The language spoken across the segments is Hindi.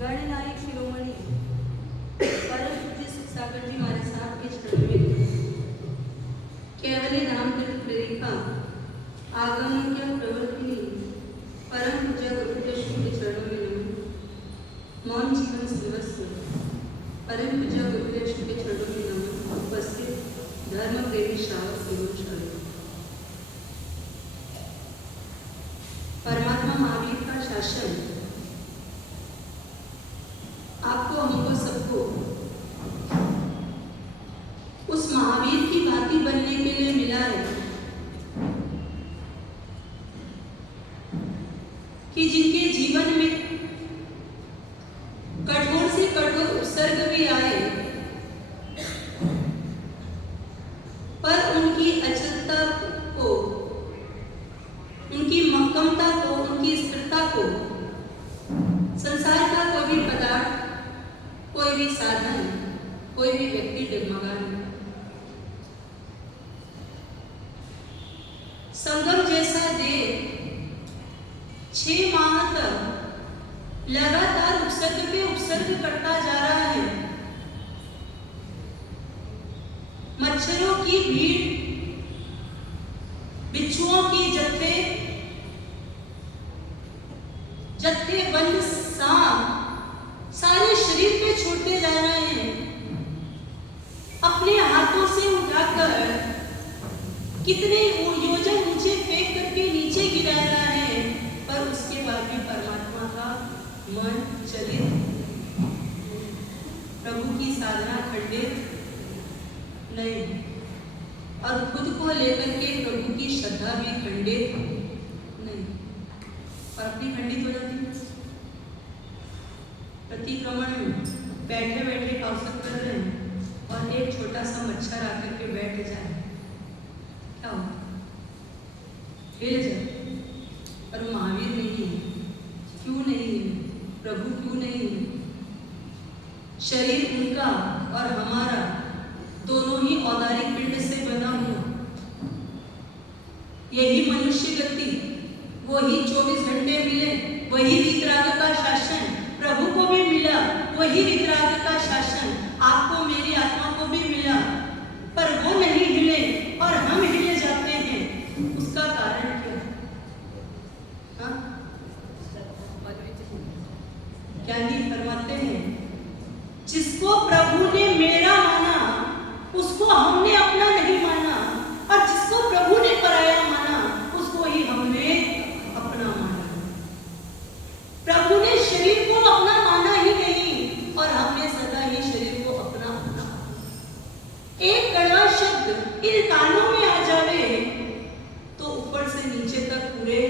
गणनायक शिरोमणि परम पूज्य सुख सागर जी महाराज साहब के चरणों में केवली नाम तीर्थ प्रेरिका आगमन प्रवर्तिनी परम पूज्य गुरुदेव के चरणों में नमन। मौन जीवन सर्वस्व परम पूज्य गुरुदेव के चरणों में नमन। उपस्थित धर्म प्रेमी श्रावक एवं श्रावक, परमात्मा महावीर का शासन आपको हमको सबको उस महावीर की भांति बनने के लिए मिला है कि जिनके जीवन में कठोर से कठोर उपसर्ग भी आए पर उनकी अचलता को, उनकी मक्कमता को, उनकी स्थिरता को संसार का कोई भी पदार्थ, कोई भी साधन, कोई भी व्यक्ति डगमगा नहीं। संगम जैसा देव 6 माह तक लगातार उपसर्ग पे उपसर्ग करता जा रहा है। मच्छरों की भीड़, बिच्छुओं की जत्थेबंद सांप सारे शरीर पे छोड़ते जा रहे हैं। अपने हाथों से उठाकर कितने योजन नीचे फेंक करके नीचे गिरा रहा है, पर उसके बाद भी परमात्मा का मन चलित, प्रभु की साधना खंडित नहीं और खुद को लेकर के प्रभु की श्रद्धा भी खंडित नहीं। और अपनी खंडित हो जाती है। प्रतिक्रमण में बैठे बैठे औसत कर रहे हैं और एक छोटा सा मच्छर आकर के बैठ जाए, क्या होता? हिल जाए। पर महावीर नहीं है। क्यों नहीं है? प्रभु क्यों नहीं है? शरीर उनका और हमारा दोनों ही औदारिक पिंड से बना हुआ, यही मनुष्य गति, वही 24 घंटे मिले, वही वितराग का शासन प्रभु को भी मिला, वही वितराग का शासन आपको, मेरी आत्मा को भी मिला, पर वो नहीं हिले और हम हिले जाते हैं। उसका कारण क्या? ज्ञानी फरमाते हैं, जिसको प्रभु ने मेरा माना उसको हमने अपना नहीं माना, और जिसको प्रभु ने पराया माना उसको ही हमने अपना माना। प्रभु ने शरीर को अपना माना ही नहीं और हमने सदा ही शरीर को अपना माना। एक कड़वा शब्द इन कानों में आ जावे तो ऊपर से नीचे तक पूरे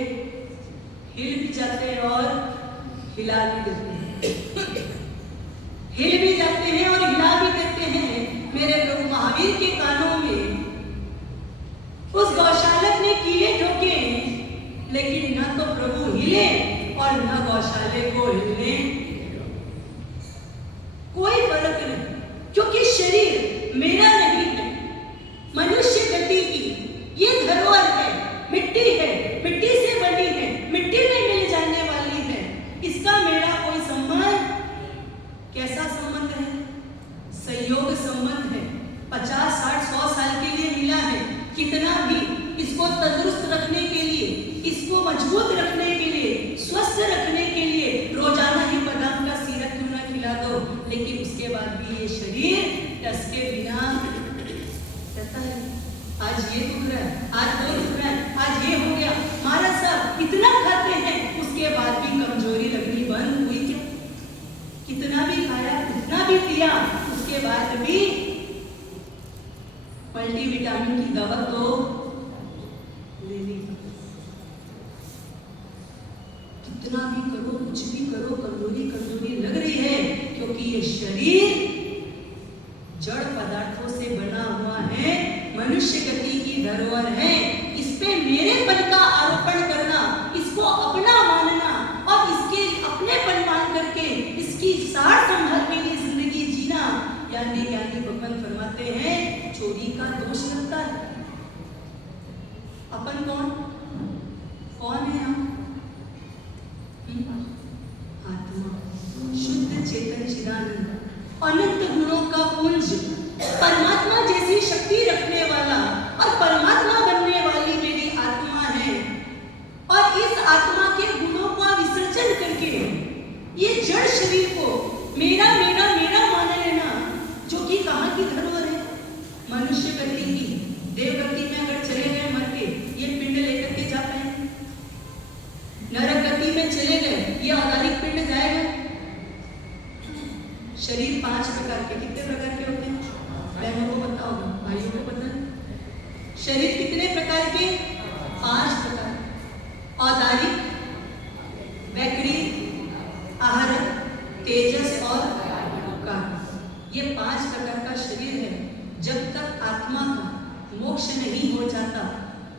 हिल भी जाते हैं और हिला भी देते हैं। हिल भी जाते हैं और हिला भी देते हैं। मेरे प्रभु महावीर के कानों में उस गौशालक ने कीड़े ठोके, लेकिन न तो प्रभु हिले और न गौशाले को हिलने कोई फर्क नहीं, क्योंकि शरीर मेरा नहीं है। मनुष्य गति की ये धरोहर है, मिट्टी है, मिट्टी से बनी है, मिट्टी में मिल जाने वाली है। इसका मेरा कोई संबंध, कैसा संबंध है? संयोग संबंध है। 50, 60, 100 साल के लिए मिला है। कितना भी इसको तंदुरुस्त रखने के लिए, इसको मजबूत रखने के लिए, स्वस्थ रखने के लिए रोजाना ही बादाम का सीरप क्यों ना खिला दो, लेकिन उसके बाद भी ये शरीर टस के बिना रहता है। आज ये दुख रहा है, आज वो दुख रहा है, आज ये हो गया। महाराज साहब इतना खाते हैं, उसके बाद भी कमजोरी लगनी बंद हुई क्या? कितना भी खाया, कितना भी पिया, उसके बाद भी मल्टीविटामिन की दवा तो लेनी। कितना भी करो, कुछ भी करो, कमजोरी लग रही है, क्योंकि ये शरीर जड़ पदार्थों से बना हुआ है, मनुष्य गति की धरोहर है। इस पे मेरेपन का आरोपण करना, इसको अपना मानना और इसके अपनेपन मान करके इसकी सार संभाल के लिए जिंदगी जीना, यानी भगवान फरमाते हैं चोरी का दोष लगता है। अपन कौन है हम? आत्मा, शुद्ध चेतन चिदानंद, अनंत गुणों का पुंज, परमात्मा जैसी शक्ति रखने वाला और परमात्मा बनने वाली मेरी आत्मा है। और इस आत्मा के गुणों का विसर्जन करके ये जड़ शरीर को मेरा मेरा मेरा मान लेना, जो कि कहाँ की धरोहर है? मनुष्य गति की। देवगति में अगर चले गए मर के, ये पिंड लेकर के जा पाएंगे? नरक गति में चले गए, ये औदारिक पिंड जाएगा? शरीर 5 प्रकार के, कितने प्रकार के होते हैं? बहनों को पता होगा, भाइयों को पता है? शरीर कितने प्रकार के? 5 प्रकार। औदारिक, वैकृत, आहरक, तेजस और काल। ये 5 प्रकार का शरीर है। जब तक आत्मा का मोक्ष नहीं हो जाता,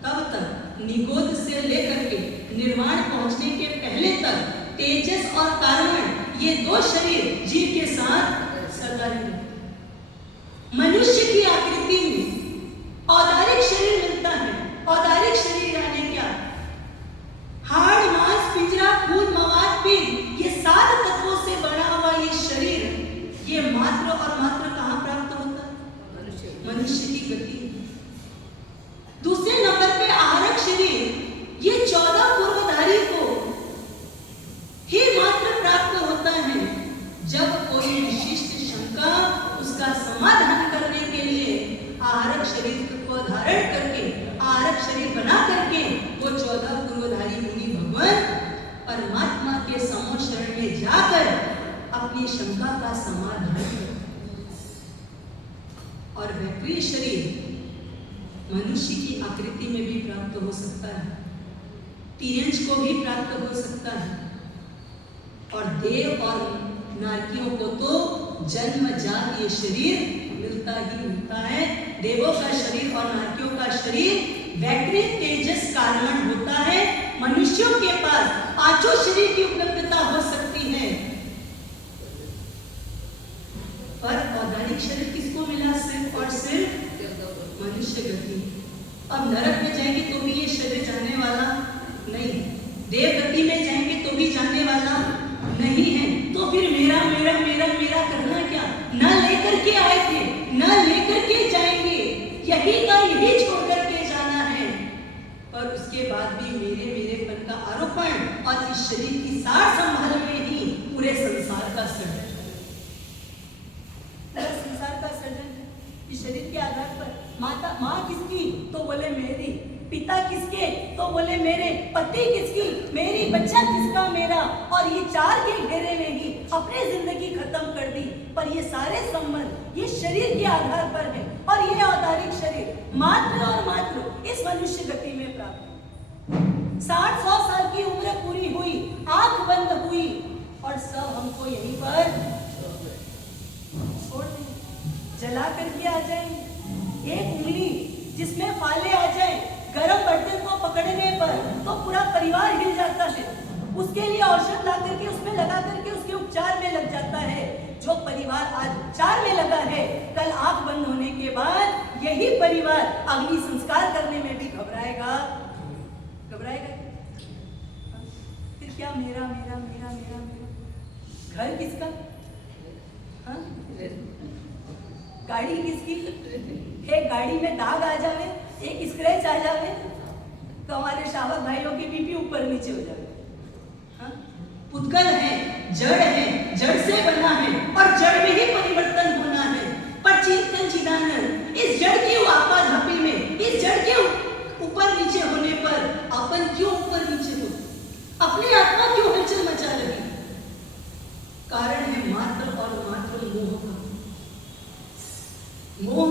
तब तक निगोद से लेकर के निर्वाण पहुंचने के पहले तक तेजस और कारण, ये 2 शरीर जीव के साथ सदा रहते। मनुष्य की आकृति में औदारिक शरीर मिलता है। औदारिक शरीर यानी क्या? हाड़, मांस, पिंजरा, खून, मवाद, पिंड, ये 7 तत्वों से बना हुआ ये शरीर, ये मात्र और मात्र कहाँ प्राप्त होता है? मनुष्य की गति। दूसरे नंबर पे आहरक शरीर, ये 14 पूर्वधारी को ही मात्र प्राप्त होता है। जब कोई विशिष्ट शंका उसका समाधान करने के लिए आहरक शरीर को धारण करके, आहरक शरीर बना करके वो 14 पूर्वधारी मुनि भगवान परमात्मा के समो शरण में जाकर अपनी शंका का समाधान करते। और वैकृत शरीर मनुष्य की आकृति में भी प्राप्त हो सकता है, तिर्यंच को भी प्राप्त हो सकता है, और देव और नारकियों को तो जन्मजात ये शरीर मिलता ही मिलता है। देवों का शरीर और नारकियों का शरीर वैकृत तेजस कारण होता है। मनुष्यों के पास 5 शरीर की उपलब्धता हो सकती है, पर औदारिक शरीर किसको मिला? सिर्फ और सिर्फ मनुष्य गति। अब नरक में जाएंगे तो भी ये शरीर जाने वाला नहीं, देव गति में जाएंगे तो भी जाने वाला नहीं है। तो फिर मेरा मेरा मेरा मेरा करना क्या? न लेकर के आए थे, न लेकर के जाएंगे, यही का यही छोड़ करके जाना है। और उसके बाद भी मेरे मेरेपन का आरोपण और इस शरीर की सार संभाल में ही पूरे संसार का सर्जन, संसार का सर्जन इस शरीर के आधार पर। माँ किसकी? तो बोले मेरी। पिता किसके? तो बोले मेरे। पति किसकी? मेरी। बच्चा किसका? मेरा। और ये 4 के घेरे में ही अपनी जिंदगी खत्म कर दी। पर ये सारे संबंध ये शरीर के आधार पर है, और ये औदारिक शरीर मात्र और मात्र इस मनुष्य गति में प्राप्त। 60-100 साल की उम्र पूरी हुई, आंख बंद हुई, और सब हमको यहीं पर छोड़ दें, जला करके आ जाए। एक उंगली जिसमें फाले आ जाए गरम बर्तन को पकड़ने पर तो पूरा परिवार हिल जाता है। उसके लिए औषध ला करके उसमें लगा करके उसके उपचार में लग जाता है। जो परिवार आज उपचार में लगा है, कल आंख बंद होने के बाद यही परिवार अग्नि संस्कार करने में भी घबराएगा। फिर क्या? मेरा मेरा मेरा मेरा मेरा। घर किसका? हाँ? गाड़ी किसकी? एक गाड़ी में दाग आ जावे, एक स्क्रैच आ जावे, तो हमारे शावक भाइयों की बीपी ऊपर नीचे हो जावे। हाँ? पुद्गल है, जड़ है, जड़ से बना है, और जड़ में ही परिवर्तन होना है। पर चेतन चिदानंद इस जड़ की आपाधापी में, इस जड़ के ऊपर नीचे होने पर अपन क्यों ऊपर नीचे हो? अपनी आत्मा क्यों हलचल मचा रही? कारण है मात्र और मात्र मोह का। मोह,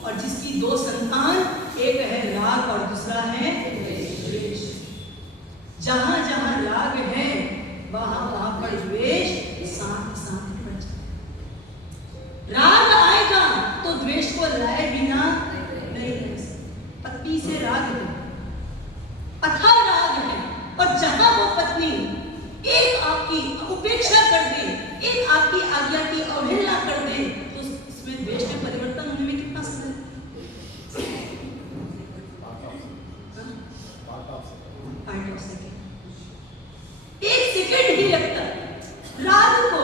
और जिसकी 2 संतान, एक है राग और दूसरा है द्वेष। जहां जहां राग है वहां वहां पर द्वेष साथ साथ बढ़ जाए। राग आएगा तो द्वेष को लाए बिना नहीं रह सकते। पत्नी से राग है, अथाह राग है, और जहां वो पत्नी एक आपकी उपेक्षा कर दे, एक आपकी आज्ञा की अवहेलना कर दे, तो इसमें द्वेष में परिवर्तन होने में कितना समय? एक सेकंड ही लगता है। राग को,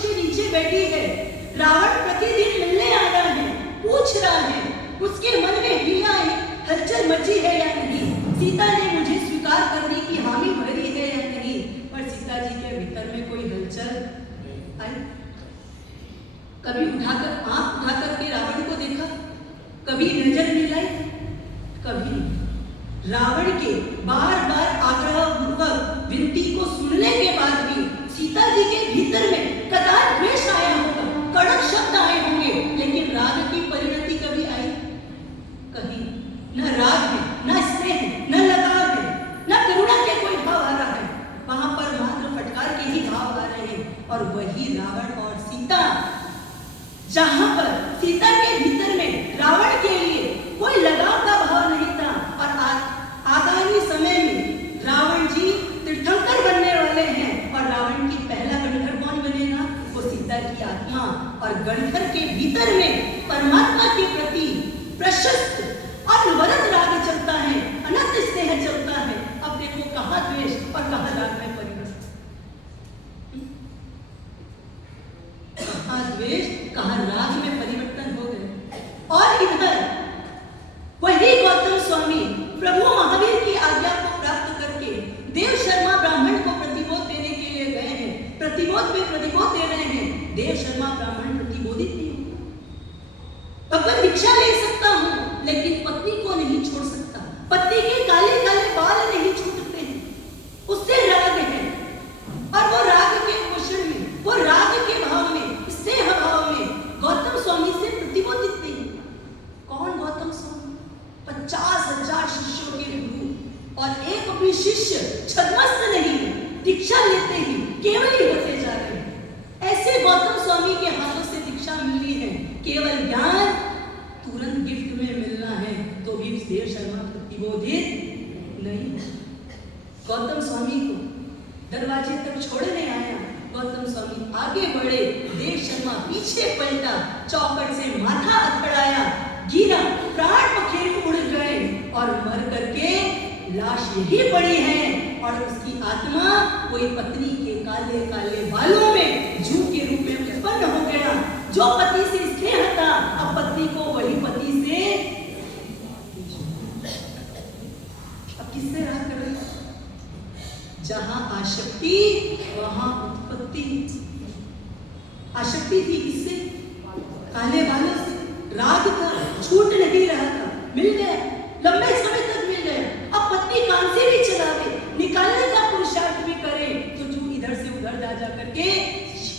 के नीचे बैठी है। रावण प्रतिदिन मिलने आया है, पूछ रहा है, उसके मन में हिलाए हलचल मची है या नहीं, सीता ने मुझे स्वीकार करने की हामी भरी है या नहीं। पर सीता जी के भीतर में कोई हलचल आई? कभी उठाकर आंख उठाकर के रावण को देखा, कभी नजर मिलाई, कभी नहीं। रावण के बार बार आग्रह पूर्वक विनती को सुनने के बाद भी सीता जी के भीतर में कदार द्वेष आया होगा, कड़क शब्द आए होंगे, लेकिन राग की परिणति कभी आई? कहीं न राग है, न स्नेह है, न लगाव है, न करुणा के कोई भाव आ रहा है। वहां पर मात्र फटकार के ही भाव आ रहे हैं। और वही रावण और सीता, जहां पर सीता के भीतर में रावण के लिए कोई लगाव का भाव नहीं था, और आगामी समय में रावण जी तीर्थंकर बनने वाले हैं। और रावण की पहला गणधर कौन बनेगा? वो सीता की आत्मा। और गणधर के भीतर में परमात्मा के प्रति प्रशस्त अनवरत राग चलता है, अनंत स्नेह चलता है। अब देखो कहां द्वेष और कहां राग में परिवर्तन, कहां द्वेष कहां राग में परिवर्तन हो गए। और इधर वही गौतम स्वामी प्रभु महावीर की आज्ञा को प्राप्त करके देव शर्मा ब्राह्मण को प्रतिबोध देने के लिए गए हैं। प्रतिबोध में प्रतिबोध दे रहे हैं। देव शर्मा ब्राह्मण प्रतिबोधित नहीं हुआ। भगवान दीक्षा ले सकता हूं, लेकिन पत्नी को नहीं छोड़ सकता। पत्नी के काले काले बाल नहीं छूटते हैं, उससे राग है। और वो राग के पोषण में, वो राग के भाव में, स्नेह भाव में गौतम स्वामी से प्रतिबोधित नहीं। कौन गौतम स्वामी? 50,000 शिष्यों के गुरु, और एक भी शिष्य छद्मस्त नहीं है। दीक्षा लेते ही केवल ही होते जा रहे हैं। ऐसे गौतम स्वामी के हाथों से दीक्षा मिली है। केवल ज्ञान तुरंत गिफ्ट में मिलना है, तो भी देव शर्मा प्रतिबोधित नहीं। गौतम स्वामी को दरवाजे तक छोड़ने आया। गौतम स्वामी आगे बढ़े, देव शर्मा पीछे पलटा, चौखट से माथा अथड़ाया, गिरा, प्राण पखेरु उड़ गए और मर करके लाश यही पड़ी है। और उसकी आत्मा कोई पत्नी के काले काले बालों में जू के रूप में उत्पन्न हो गया। जो पति से स्नेह था, अब पत्नी को वही पति से, अब किससे राग कर रही? जहां आशक्ति वहां उत्पत्ति। आशक्ति थी किससे? काले बालों से। राग था, छूट नहीं रहा था, मिल गया, लंबे समय तक मिल गया। अब पत्नी कान से भी चलावे, निकालने का पुरुषार्थ भी करे, तो जो इधर से उधर जा करके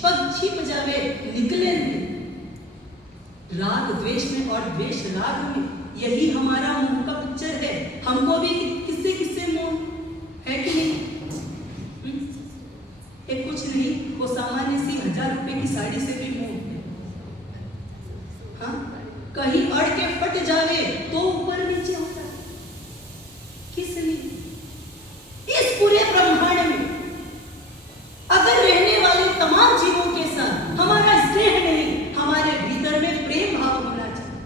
पग छिप जावे, निकले नहीं। राग द्वेष में और द्वेष राग में, यही हमारा मोह का पिक्चर है। हमको भी किससे किससे मोह है कि नहीं? एक कुछ नहीं, वो सामान्य सी 1000 रुपए की साड़ी से भी मोह है। हाँ, कहीं अड़ के फट जावे तो ऊपर नीचे होता है। किस लिए? इस पूरे ब्रह्मांड में अगर रहने वाले तमाम जीवों के साथ हमारा स्नेह नहीं, हमारे भीतर में प्रेम भाव होना चाहिए,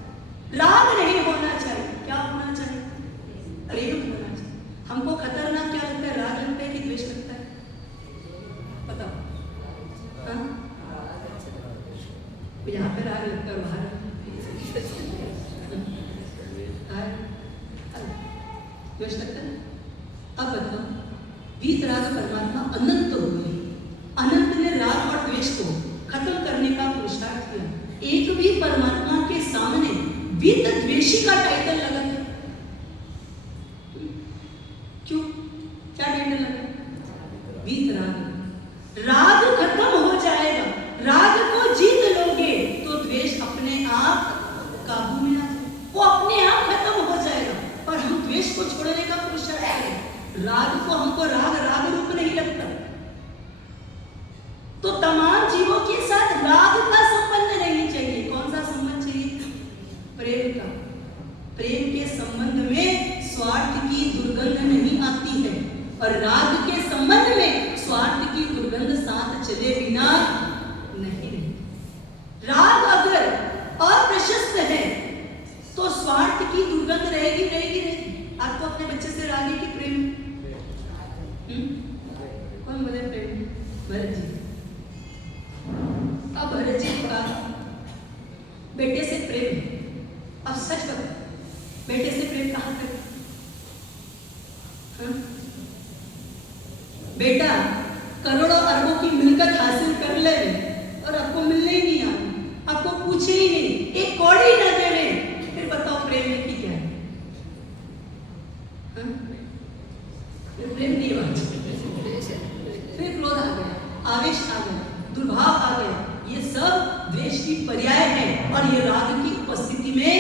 राग नहीं होना चाहिए। क्या होना चाहिए? प्रेम होना चाहिए। हमको खतरनाक क्या लगता है? राग लगता है कि द्वेष लगता है? बताओ। हाँ, यहाँ पे राग लगता है, बाहर द्वेष लगता है। अब बताओ, वीतराग परमात्मा अनंत हो गए। अनंत ने राग और द्वेष को खत्म करने का पुरुषार्थ किया। एक भी परमात्मा के सामने वीत द्वेषी का टाइटल लगा है। क्यों? क्या टाइटल लगा? वीतराग। राग खत्म हो जाएगा, राग को जीत लोगे तो द्वेष अपने आप काबू में आ जाए, वो अपने आप खत्म हो जाएगा। पर हम द्वेष को छोड़ने का पुरुषार्थ करें। राग को हमको राग राग रूप नहीं लगता, तो तमाम जीवों के साथ राग का संबंध नहीं चाहिए। कौन सा संबंध चाहिए? प्रेम का। प्रेम के संबंध में स्वार्थ की दुर्गंध नहीं आती है, और राग के संबंध में स्वार्थ की दुर्गंध साथ चले बिना नहीं रहती। राग अगर अप्रशस्त है तो स्वार्थ की दुर्गंध रहेगी रहेगी रहेगी। आपको अपने बच्चे से राग है कि प्रेम? कौन बोले प्रेम? भरत जी। बेटे से प्रेम कहाँ करें? हाँ? बेटा करोड़ों अरबों की मिलकत हासिल कर ले और आपको मिलने ही नहीं आए, आपको पूछे ही नहीं, एक कौड़ी ना देवे, फिर बताओ प्रेम की क्या है? हाँ? प्रेम नहीं हुआ, फिर क्रोध आ गया, आवेश आ गया, दुर्भाव आ गया। ये सब द्वेष की पर्याय है और ये राग की उपस्थिति में,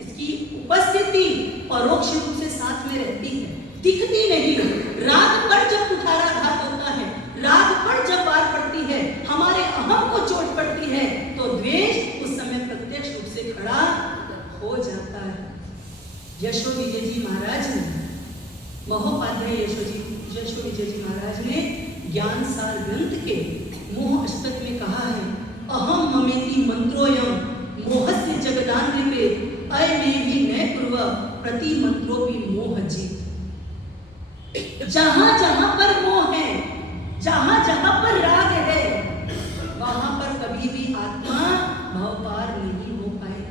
इसकी उपस्थिति परोक्ष रूप से साथ में रहती है, दिखती नहीं। राग पर जब कुठाराघात होता है, राग पर जब वार पड़ती है, हमारे अहम को चोट पड़ती है, तो द्वेष उस समय प्रत्यक्ष रूप से खड़ा हो जाता है। यशो विजय जी महाराज ने, महोपाध्याय यशो विजय जी महाराज ने ज्ञान सार ग्रंथ के मोह अष्टक में कहा है, अहम ममेति मंत्रोयम मोहस्य जगदान्विते अयमेवि न कुर्व प्रति मंत्रोपि मोह जीत। जहां जहां पर मोह है, जहां जहां पर राग है, वहां पर कभी भी आत्मा भाव पार नहीं हो पाए।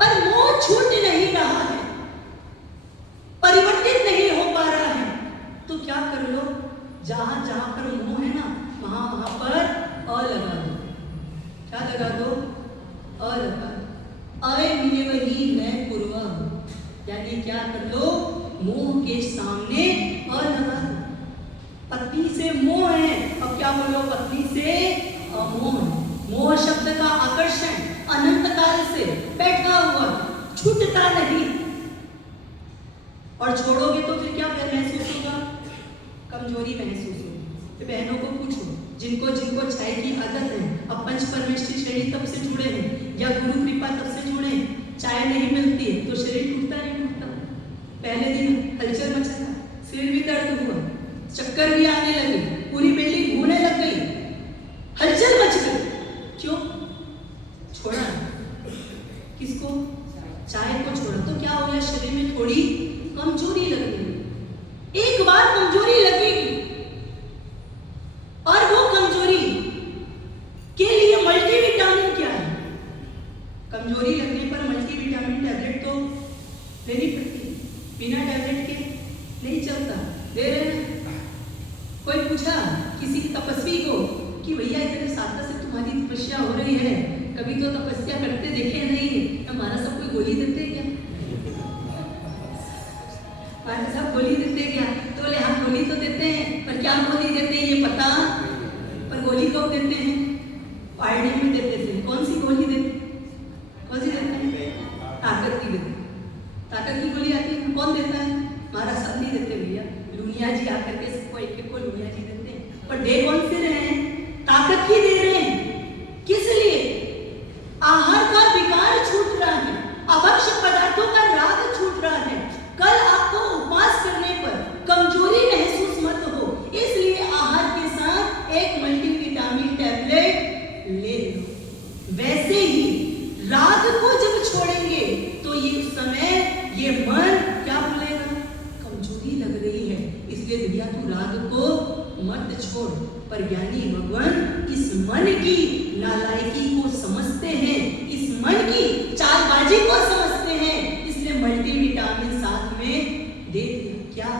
पर मोह छूट नहीं रहा है, परिवर्तित नहीं हो पा रहा है, तो क्या कर लो, जहां जहां पर मोह है ना, वहां वहां पर अ लगा दो। क्या लगा दो? अ लगा दो। अयमेवहि न कुर्व, यानी क्या कर लो, मोह के सामने अ लगा दो। पत्नी से मोह है, अब क्या बोलो, पत्नी से अमोह। मोह शब्द का आकर्षण अनंत काल से बैठा हुआ, छूटता नहीं। और छोड़ोगे तो फिर क्या महसूस होगा? कमजोरी महसूस होगी। तो बहनों को पूछो, जिनको जिनको चाय की आदत है, अब पंच परमेष्ठी श्रेणी तब से जुड़े हैं या गुरु कृपा तब से जुड़े हैं, चाय नहीं मिलती तो शरीर टूटता नहीं टूटता? पहले दिन हलचल मचा था, सिर भी दर्द हुआ, चक्कर भी आने लगे, पूरी बिल्डिंग घूमने लग गई, हलचल मच गई। क्यों छोड़ा? किसको? चाय को छोड़ा। तो क्या हो गया? शरीर में थोड़ी कमजोरी लग गई। एक बार कमजोरी लगेगी और वो कमजोरी के लिए मल्टीविटामिन क्या है? कमजोरी लगने पर मल्टीविटामिन टैबलेट तो लेनी पड़ती है, बिना टैबलेट के नहीं चलता। दे रहे हैं। कोई पूछा किसी तपस्वी को कि भैया इतने साधना से तुम्हारी तपस्या हो रही है, कभी तो तपस्या करते देखे नहीं, हमारा सब कोई गोली देते क्या? हमारे सब गोली देते क्या? तो बोले हम गोली तो देते हैं, पर क्या गोली देते हैं ये पता, पर गोली कब देते हैं? पार्टी में देते थे। कौन सी गोली देते? कौन सी देते हैं? ताकत की देते। ताकत की गोली आती है, कौन देता है? हमारा सब नहीं देते भैया, लुनिया जी आकर के सबको एक एक को लुनिया जी देते हैं। पर दे कौन से रहे हैं? ताकत की दे रहे हैं। किस लिए? आहार का विकार छूट रहा है, आवश्यक पदार्थों का राग छूट रहा है। कल आपको उपवास करने पर कमजोरी महसूस मत हो, इसलिए आहार के साथ एक मल्टीविटामिन टैबलेट ले लो। वैसे ही राग को जब छोड़ेंगे तो ये उस समय ये मन क्या बोलेगा? कमजोरी लग रही है, इसलिए भैया तू राग को मत छोड़। पर ज्ञानी भगवान इस मन की नालायकी को समझते हैं, इस मन की चालबाजी को समझते हैं, इसलिए मल्टीविटामिन साथ में दे दिया। क्या?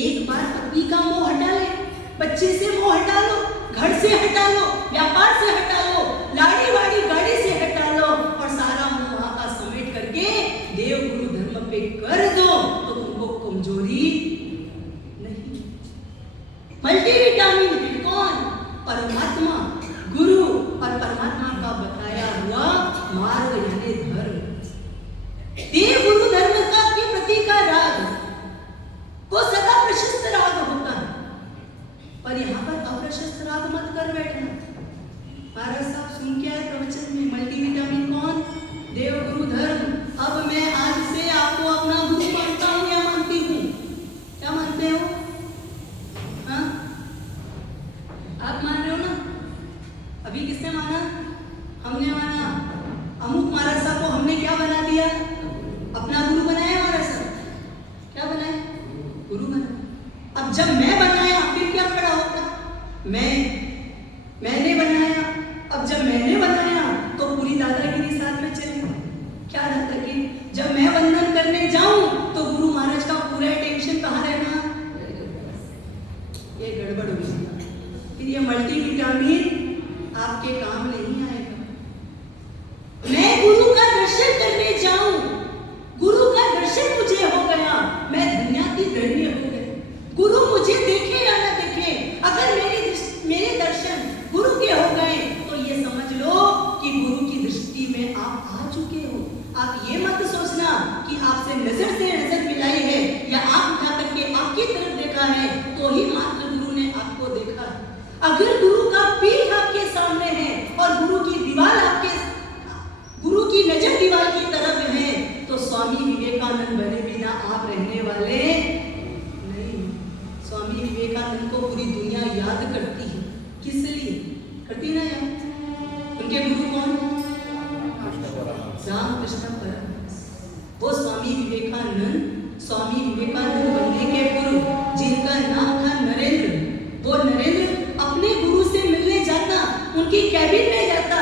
एक बार पत्नी का मोह हटा ले, बच्चे से मोह हटा लो, घर से हटा लो, व्यापार से हटा लो, लाड़ी वाड़ी गाड़ी से हटा लो, और सारा मोह वहां का समेट करके देव गुरु धर्म पे कर दो, तो तुमको कमजोरी नहीं। मल्टीविटामिन है कौन? परमात्मा, गुरु और परमात्मा का बताया हुआ मार्ग यानी धर्म। देव गुरु धर्म का के प्रति का राग वो सदा प्रशस्त राग होता है, पर यहाँ पर अप्रशस्त राग मत कर बैठना। महाराज साहब सुन के आए प्रवचन में, मल्टीविटामिन कौन? देव गुरु धर्म। अब मैं आज से आपको अपना गुरु मानता हूँ या मानती हूँ? क्या मानते हो? हाँ, आप मान रहे हो ना? अभी किसने माना? हमने माना। अमुक महाराज साहब को हमने क्या बना दिया? अपना गुरु बनाया। महाराज साहब क्या बनाया? गुरु बना। अब जब मैं बनाया फिर क्या खड़ा होगा? मैंने बनाया। अब जब मैंने बनाया तो पूरी दादागिरी साथ में चली। क्या दादागिरी? जब मैं ब्रह्मानंद बने बिना आप रहने वाले नहीं। स्वामी विवेकानंद को पूरी दुनिया याद करती है, किस लिए करती ना याद? उनके गुरु कौन? रामकृष्ण परमहंस। वो स्वामी विवेकानंद बनने के पूर्व जिनका नाम था नरेंद्र, वो नरेंद्र अपने गुरु से मिलने जाता, उनकी कैबिन में जाता।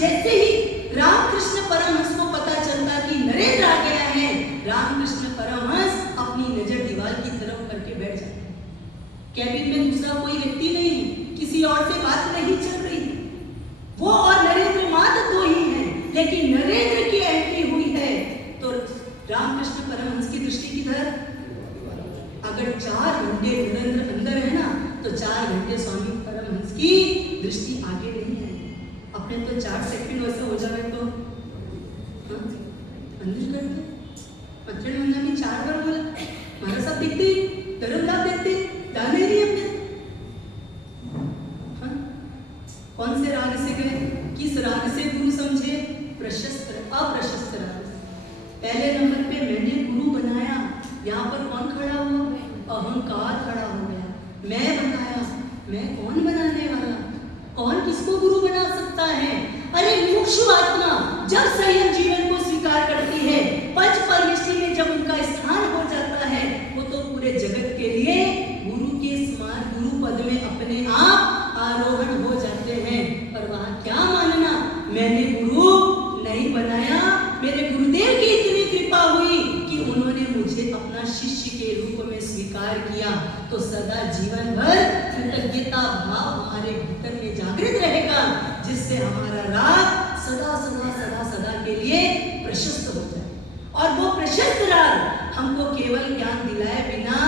जैसे ही रामकृष्ण परमहंस को पता चलता कि नरेंद्र आ गया है, रामकृष्ण परमहंस अपनी नजर दीवार की तरफ करके बैठ जाते। कैबिन में दूसरा कोई व्यक्ति नहीं है, किसी और से बात नहीं चल रही, वो और नरेंद्र मात्र दो ही हैं। लेकिन नरेंद्र की एंट्री हुई है तो रामकृष्ण परमहंस की दृष्टि किधर? अगर 4 घंटे नरेंद्र अंदर है ना, तो 4 घंटे स्वामी परमहंस की दृष्टि आगे नहीं है। अपने तो 4 सेकंड वैसे हो जाए तो मंदिर करते पत्थर मंदिर में 4 बार बोला, हमारा सब दिखते धर्म लाभ देखते जाने नहीं अपने। कौन से राग से गए, किस राग से गुरु समझे? प्रशस्त अप्रशस्त राग। पहले नंबर पे मैंने गुरु बनाया, यहाँ पर कौन खड़ा हुआ? अहंकार खड़ा हो गया। मैं बनाया, मैं कौन बनाने वाला? कौन किसको गुरु बना सकता है? अरे मुमुक्षु आत्मा जब संयम जीवन को स्वीकार करती है, पंच परमेष्टि में जब उनका स्थान हो जाता है, वो तो पूरे जगत के लिए गुरु के समान गुरु पद में अपने आप आरोहण हो जाते हैं। पर वहां क्या मानना, मैंने गुरु नहीं बनाया, मेरे गुरुदेव की इतनी कृपा हुई कि उन्होंने मुझे अपना शिष्य के रूप में स्वीकार किया, तो सदा जीवन भर कृतज्ञता भाव हमारे भीतर में जागृत रहेगा, जिससे हमारा राग सदा सदा सदा सदा के लिए प्रशस्त हो जाए। और वो प्रशस्त राग हमको केवल ज्ञान दिलाए बिना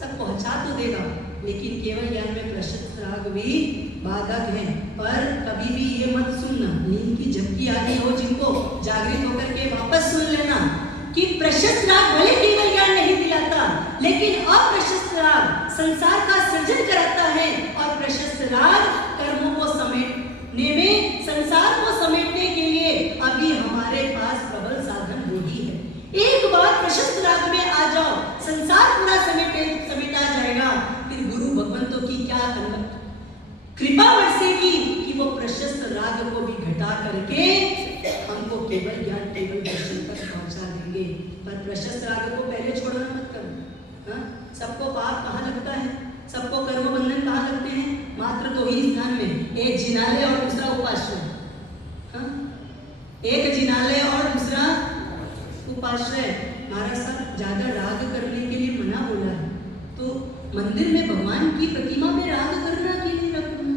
तक पहुंचा तो देगा, लेकिन केवल ज्ञान में प्रशस्त राग भी बाधक है। पर कभी भी ये मत सुनना, नींद की झपकी आती हो जिनको, जागृत होकर के वापस सुन लेना कि प्रशस्त राग भले केवल ज्ञान नहीं दिलाता, लेकिन अप्रशस्त राग संसार का सृजन कराता है। और प्रशस्त राग कर्मों को समेटने में, संसार को समेटने के लिए अभी हमारे पास प्रबल साधन वही है। एक बार प्रशस्त राग में आ जाओ, संसार पूरा समेटा जाएगा। फिर गुरु भगवंतों की क्या कृपा बरसेगी कि वो प्रशस्त राग को भी घटा करके हमको केवल ज्ञान केवल दर्शन तक पहुंचा देंगे। पर प्रशस्त राग को पहले छोड़ना मत करो। सबको पाप कहाँ लगता है, सबको कर्म बंधन कहाँ लगते हैं? मात्र 2 ही स्थान में, एक जिनालय और दूसरा उपाश्रय। एक जिनालय और दूसरा उपाश्रय। महाराज साहब ज्यादा राग करने के लिए मना बोला है, तो मंदिर में भगवान की प्रतिमा में राग करना के लिए रखना,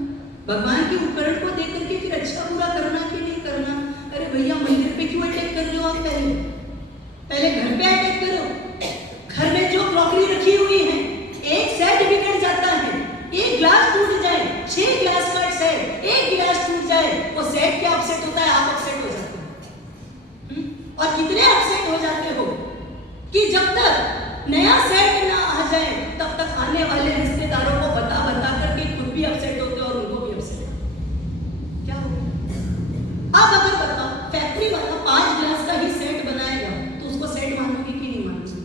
भगवान के उपकरण को देख करके फिर अच्छा बुरा करना के लिए करना। अरे भैया मंदिर पे क्यों अटैक कर रहे हो आप? पहले घर पे अटैक करो। घर में जो क्रॉकरी रखी हुई है, एक सेट बिगड़ जाता है, एक ग्लास टूट जाए, 6 ग्लास का सेट, एक गिलास टूट जाए, वो सेट क्या अपसेट होता है? आप अपसेट हो जाते हो। और कितने अपसेट हो जाते हो कि जब तक नया सेट ना आ जाए तब तक आने वाले रिश्तेदारों को बता करके खुद भी अपसेट होते और उनको भी अपसेट। क्या हो? आप अगर बताओ फैक्ट्री वाला 5 ग्लास का ही सेट बनाएगा तो उसको सेट मानोगे कि नहीं मानोगे?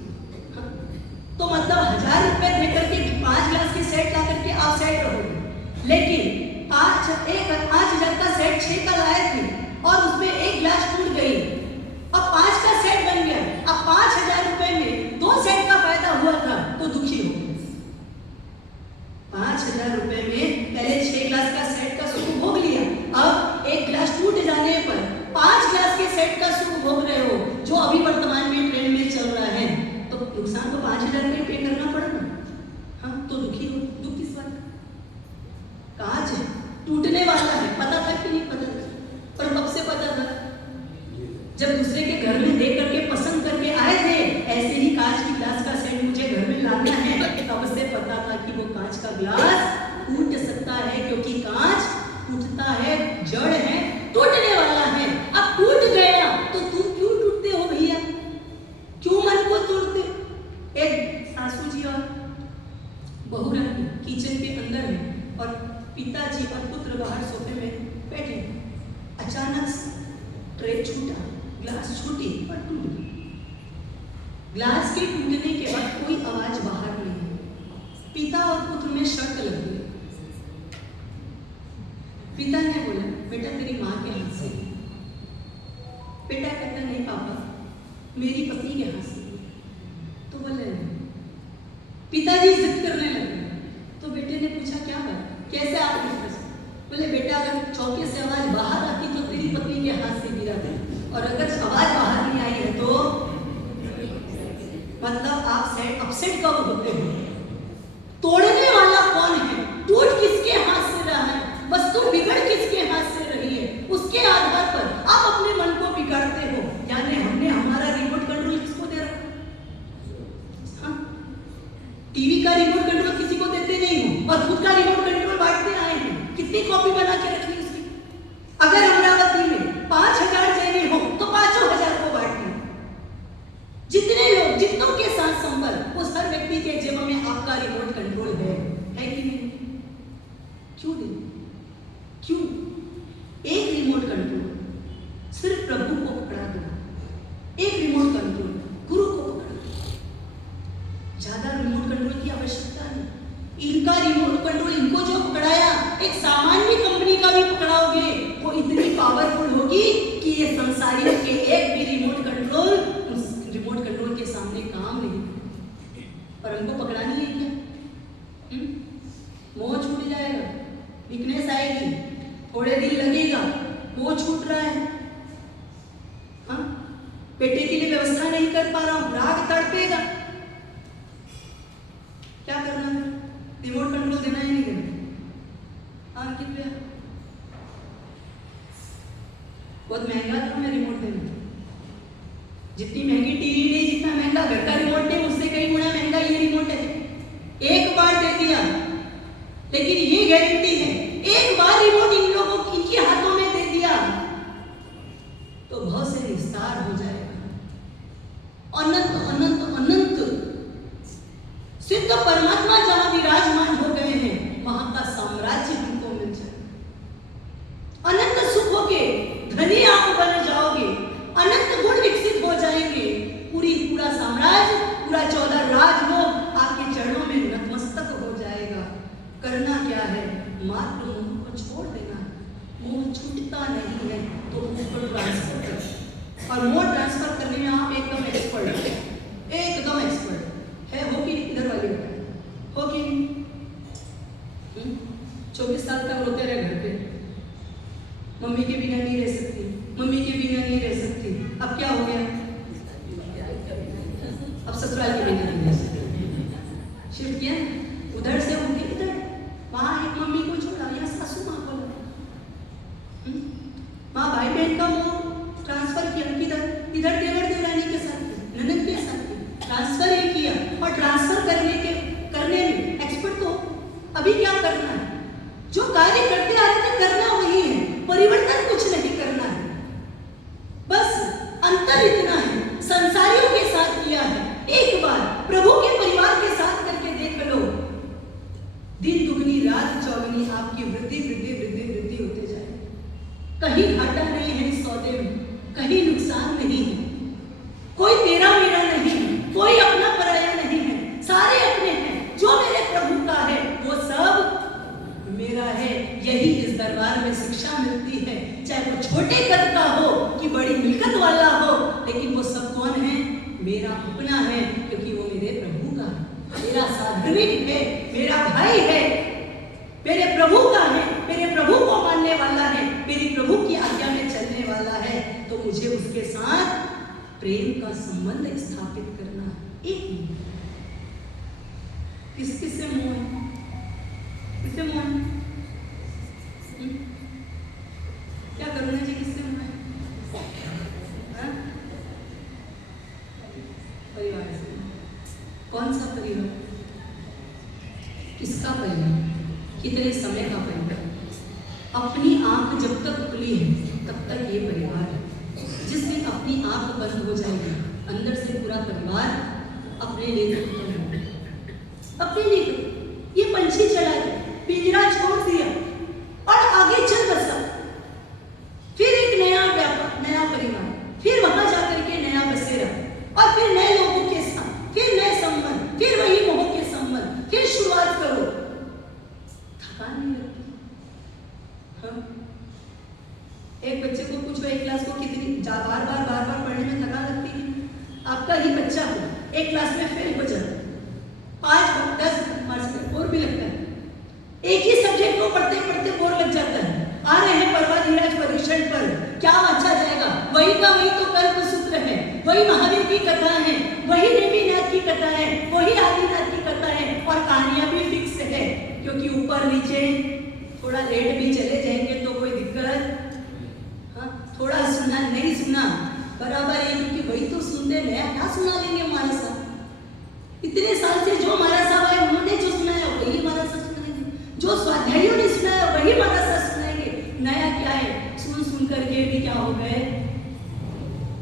तो मतलब 1000 रुपए दे करके 5 ग्लास के सेट ला करके आप सेट रहोगे। लेकिन 5,000 का सेट 6 का लाए थे और उसमें एक ग्लास टूट गई, अब 5 का सेट बन गया। अब 5,000 रुपए में 2 सेट का फायदा हुआ था तो दुखी हो गए। 5,000 रुपए में पहले 6 ग्लास का सेट का सुख भोग लिया, अब एक ग्लास टूट जाने पर 5 ग्लास के सेट का सुख भोग रहे हो, जो अभी वर्तमान में ट्रेंड में चल रहा है। तो नुकसान तो 5,000 रुपए पे करना पड़ेगा। हाँ, तो दुखी हो। दुख किस बात का? कांच है, टूटने वाला है, पता था कि नहीं पता था? पर कब से पता था? जब दूसरे के घर में देख करके पसंद करके आए थे, ऐसे ही कांच की ग्लास का सेट मुझे घर में लाना है, तब से पता था कि वो कांच का ग्लास टूट सकता है, क्योंकि कांच टूटता है, जड़ है, टूटने वाला है। अब टूट गया तो तुम क्यों टूटते हो भैया? क्यों मन को तोड़ते? एक सासू जी और बहू किचन के अंदर है और पिताजी और पुत्र बाहर सोफे में बैठे। अचानक ट्रे छूटा, ग्लास छूटी और टूट गई। ग्लास के टूटने के बाद कोई आवाज बाहर नहीं है। पिता और पुत्र में शर्त लग गई। पिता ने बोला, बेटा तेरी माँ के हाथ से। बेटा कहता, नहीं पापा, मेरी पत्नी के हाथ से। तो बोले नहीं। पिताजी जिद करने लगे। तो बेटे ने पूछा, क्या बात, कैसे आप डिस्कस? बोले, बेटा अगर चौके से आवाज बाहर आती तो तेरी पत्नी के हाथ से गिरा था, और अगर आवाज बाहर नहीं आई है तो मतलब आप अपसेट कब होते हो? तोड़ने वाला कौन है? टूट किसके हाथ से रहा है? वस्तु बिगड़ किसके हाथ से रही है? उसके आधार पर आप अपने मन को बिगाड़ते हो। यानी हमने हमारा रिमोट कंट्रोल किसको दे रखा? हाँ? टीवी का रिमोट कंट्रोल किसी को देते नहीं हो और खुद का रिमोट कंट्रोल बांटते आए हैं। कितनी कॉपी बना के रखी उसकी? अगर अमरावती में 5000 जैनी हो तो 5000 को बांटिए। जितने लोग, जितनों के साथ संपर्क, उस हर व्यक्ति के जेब में आपका रिमोट कंट्रोल है कि नहीं? क्यों नहीं? क्यों? एक रिमोट कंट्रोल सिर्फ प्रभु को पकड़ा दो। एक रिमोट कंट्रोल गुरु को पकड़ा दो। ज्यादा रिमोट कंट्रोल की आवश्यकता नहीं। इनका रिमोट कंट्रोल, इनको जो पकड़ाया, एक सामान्य कंपनी का भी पकड़ाओगे, वो इतनी पावरफुल होगी कि ये संसारियों के एक भी रिमोट कंट्रोल उस रिमोट कंट्रोल के सामने काम नहीं करेगा। और हमको पकड़ानी है क्या? मोह छूट जाएगा, वीकनेस आएगी, थोड़े दिन लगेगा, मोह छूट रहा है। हाँ, बेटे के लिए व्यवस्था नहीं कर पा रहा हूं, राग तड़पेगा। क्या करना है? रिमोट कंट्रोल देना ही नहीं देना? हाँ, कितना बहुत महंगा था मैं रिमोट देना। जितनी महंगी टीवी नहीं, जितना महंगा घर का रिमोट है, उससे कई गुना महंगा ये रिमोट है। एक बार दे दिया, लेकिन ये गारंटी है, एक बार रिमोट इन लोगों की, इनके हाथों में दे दिया तो बहुत से विस्तार हो जाएगा। अनंत अनंत अनंत सिद्ध परमात्मा जहां विराजमान हो गए हैं, वहां का साम्राज्य हमको मिल जाए। अनंत सुखों के धनी आप बन जाओगे, अनंत गुण विकसित हो जाएंगे। पूरा साम्राज्य, पूरा 14 राजभोग आपके चरणों में नतमस्तक हो जाएगा। करना क्या है? मात्र मोह को छोड़ देना है। मोह छूटता नहीं है तो उसको ट्रांसफर कर, और मोह ट्रांसफर करने में आप एकदम एक्सपर्ट है, एकदम एक्सपर्ट है। हो कि इधर वाले हो कि 24 साल तक रोते रहे घर पे, मम्मी के बिना नहीं रह सकती, मम्मी के बिना नहीं रह सकती। अब क्या हो गया? अब ससुराल के बिना नहीं रह सकती। शिफ्ट किया, उधर से उनके इधर, वहां एक मम्मी को छोड़ा, यहाँ सासू माँ को लगा। माँ भाई बहन का मोह ट्रांसफर किया किधर? इधर देवर देवरानी के साथ, ननद के साथ ट्रांसफर ही किया। और ट्रांसफर करने में एक्सपर्ट तो अभी क्या करना है? जो कार्य करते आ रहे थे करना वही है, परिवर्तन कुछ नहीं करना है। बस अंतर इतना है, संसारियों के साथ किया है, एक बार प्रभु के परिवार के साथ करके देख लो। दिन दुगनी रात चौगनी आपकी वृद्धि वृद्धि वृद्धि वृद्धि होते जाए। कहीं घाटा नहीं है इस सौदे में, कहीं नुकसान नहीं है। कोई तेरा मेरा नहीं है, कोई अपना पराया नहीं है, सारे अपने हैं। जो मेरे प्रभु का है वो सब मेरा है। यही इस दरबार में शिक्षा मिलती है। चाहे वो छोटे कद का हो कि बड़ी मिल्कत वाला हो, लेकिन वो सब कौन है? मेरा अपना है, क्योंकि वो मेरे प्रभु का है, मेरा साधविक है, मेरा भाई है, मेरे प्रभु का है, मेरे प्रभु को मानने वाला है, मेरी प्रभु की आज्ञा में चलने वाला है। तो मुझे उसके साथ प्रेम का संबंध स्थापित करना है। एक मिनट, किससे मोह है? किससे मोह है? क्या करुणा जी, किससे मोह है? परिवार से। कौन सा परिवार? किसका परिवार? कितने समय का परिवार? अपनी आंख जब तक खुली है तब तक ये परिवार है। जिस दिन अपनी आंख बंद हो जाएगी, अंदर से पूरा परिवार अपने लिए खत्म हो, अपने लिए। ये पंछी चला गया, पिंजरा छोड़ दिया और आगे चल बसा। फिर एक नया व्यापार, नया परिवार, फिर वहां जाकर के नया बसेरा, और फिर नए लोगों के हाँ? एक बच्चे को पूछो एक क्लास को कितनी बार बार पढ़ने में थकान लगती है। आपका ही बच्चा हो एक क्लास में फेल हो जाए 5-10 मार्क्स में बोर भी लगता है। एक ही सब्जेक्ट को पढ़ते पढ़ते बोर लग जाता है। आ रहे हैं परवा धीराज परीक्षण पर, क्या अच्छा जाएगा? वही का वही तो कल्प सूत्र है, वही महावीर की कथा है, वही नेमिनाथ की कथा है, वही आदिनाथ की कथा है और कहानियां भी फिक्स है। क्योंकि ऊपर नीचे थोड़ा लेट भी चले जाएंगे तो कोई दिक्कत, हाँ थोड़ा सुना नहीं सुना बराबर है, क्योंकि वही तो सुनते नया क्या सुना लेंगे महाराज साहब। इतने साल से जो महाराज साहब आए उन्होंने जो सुनाया वही महाराज साहब सुनाएंगे, जो स्वाध्यायों ने सुनाया वही महाराज साहब सुनाएंगे। नया क्या है? सुन सुन करके भी क्या हो गए,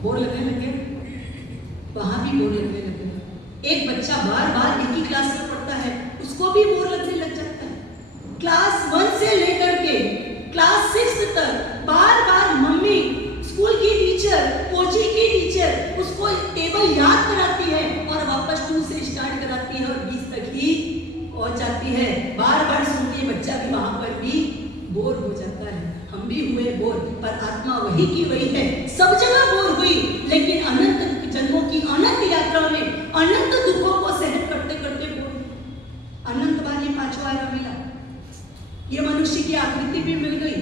बोर लगने लगे, वहां भी बोर लगने लगे। एक बच्चा बार बार एक ही क्लास में पढ़ता है, उसको भी बोर लगने लग जाता है। क्लास 1 से लेकर के क्लास 6 तक बार बार मम्मी, स्कूल की टीचर, कोचिंग की टीचर उसको टेबल याद कराती है और वापस 2 से स्टार्ट कराती है और 20 तक ही पहुंच जाती है। बार बार सुन के बच्चा भी वहां पर भी बोर हो जाता है। हम भी हुए बोर, पर आत्मा वही की वही है, सब जगह बोर हुई, लेकिन अनंत जन्मों की अनंत यात्रा में अनंत दुखों को सहन करते करते बोर। अनंत बार ये 5वां आया मिला, ये मनुष्य की आकृति भी मिल गई,